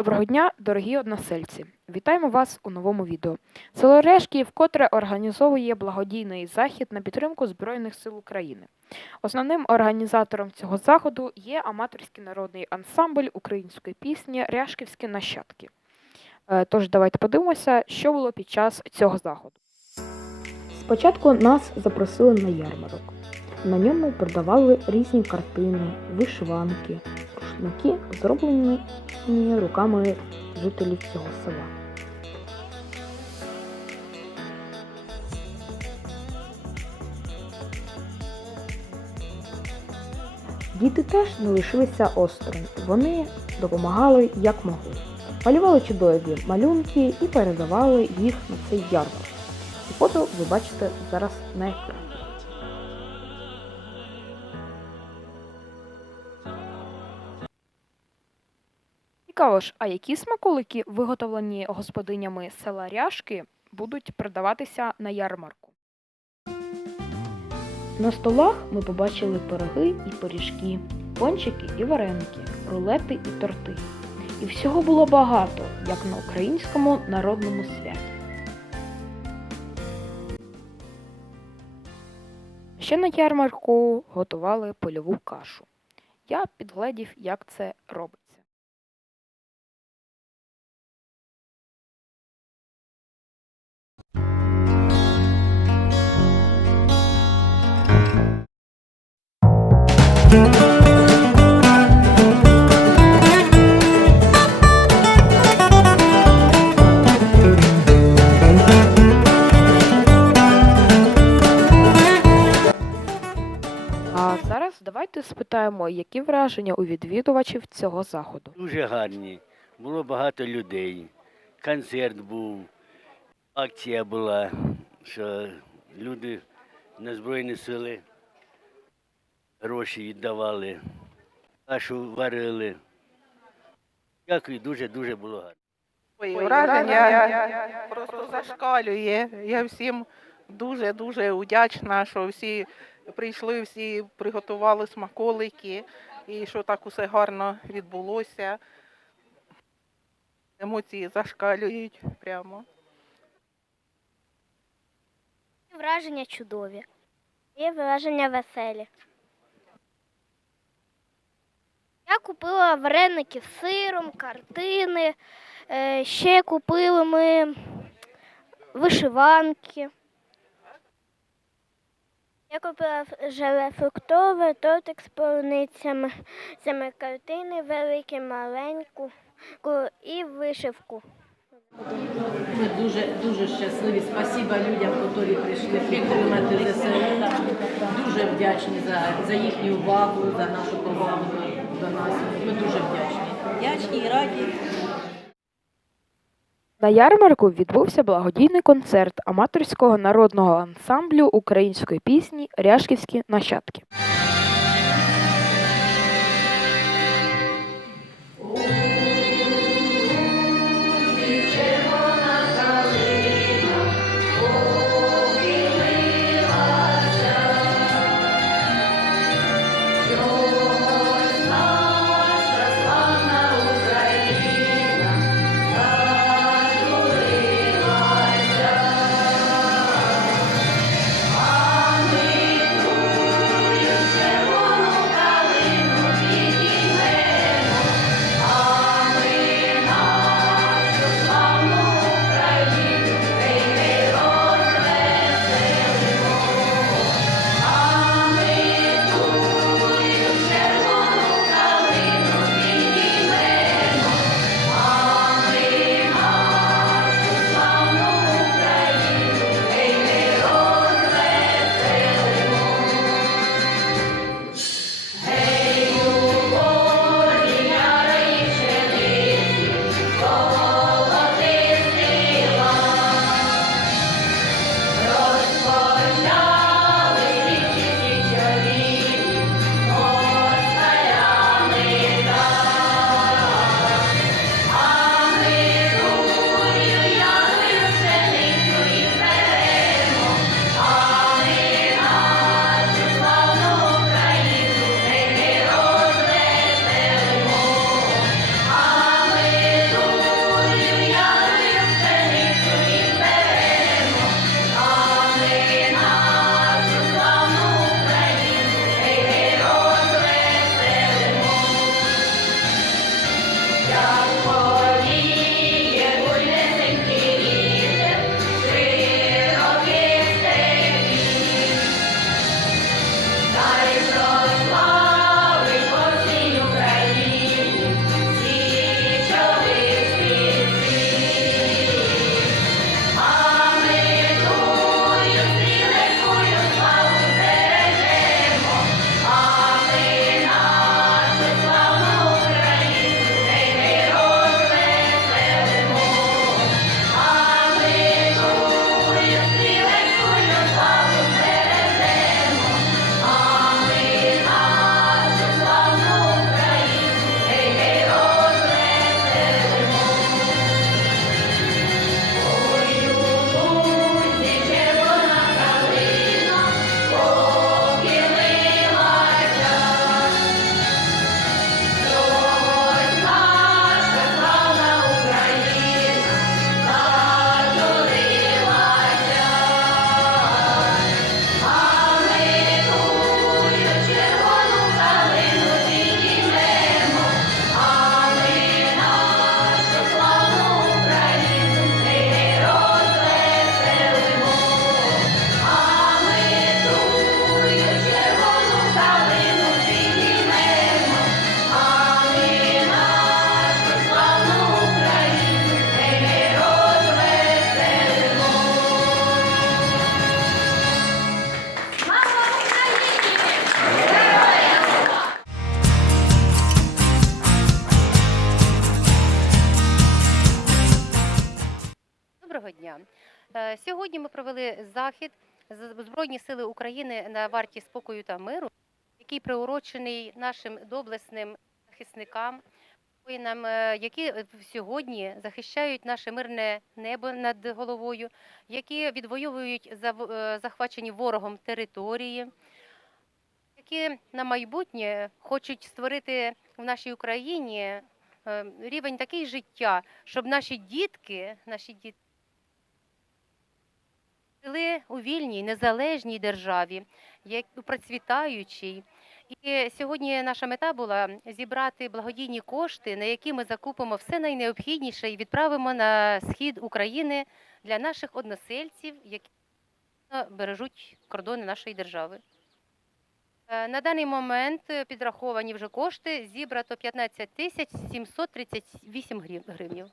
Доброго дня, дорогі односельці! Вітаємо вас у новому відео. Село Решки вкотре організовує благодійний захід на підтримку Збройних сил України. Основним організатором цього заходу є аматорський народний ансамбль української пісні Ряшківські нащадки. Е, Тож давайте подивимося, що було під час цього заходу. Спочатку нас запросили на ярмарок. На ньому продавали різні картини, вишиванки, рушники, зроблені руками жителів цього села. Діти теж не лишилися осторонь. Вони допомагали як могли. Малювали чудові малюнки і передавали їх на цей ярмарок. Фото ви бачите зараз на екрані. Цікаво ж, а які смаколики, виготовлені господинями села Ряшки, будуть продаватися на ярмарку? На столах ми побачили пироги і пиріжки, пончики і вареники, рулети і торти. І всього було багато, як на українському народному святі. Ще на ярмарку готували польову кашу. Я підгледів, як це робиться. А зараз давайте спитаємо, які враження у відвідувачів цього заходу. Дуже гарні. Було багато людей. Концерт був, акція була, що люди на Збройні сили гроші віддавали, кашу варили. Дякую, дуже-дуже було гарно. Ой, враження просто зашкалює. Я всім дуже-дуже вдячна, що всі прийшли, всі приготували смаколики і що так усе гарно відбулося. Емоції зашкалюють прямо. Враження чудові. Є враження веселі. Я купила вареники з сиром, картини. е, Ще купили ми вишиванки. Я купила желе фруктове, тортик з полуницями, цими картини великі, маленьку і вишивку. Ми дуже дуже щасливі. Спасіба людям, які прийшли підтримати ЗСУ. Дуже вдячні за, за їхню увагу, за нашу повагу до нас. Ми дуже вдячні. Вдячні і раді. На ярмарку відбувся благодійний концерт аматорського народного ансамблю української пісні Ряшківські нащадки. Сьогодні ми провели захід Збройні сили України на варті спокою та миру, який приурочений нашим доблесним захисникам, воїнам, е, які е, сьогодні захищають наше мирне небо над головою, які відвоюють е, захвачені ворогом території, які на майбутнє хочуть створити в нашій Україні е, рівень такий життя, щоб наші дітки, наші діти жили у вільній, незалежній державі, як процвітаючій. І сьогодні наша мета була зібрати благодійні кошти, на які ми закупимо все найнеобхідніше і відправимо на схід України для наших односельців, які бережуть кордони нашої держави. Е, На даний момент е, підраховані вже кошти зібрато 15 тисяч 738 грив- гривнів.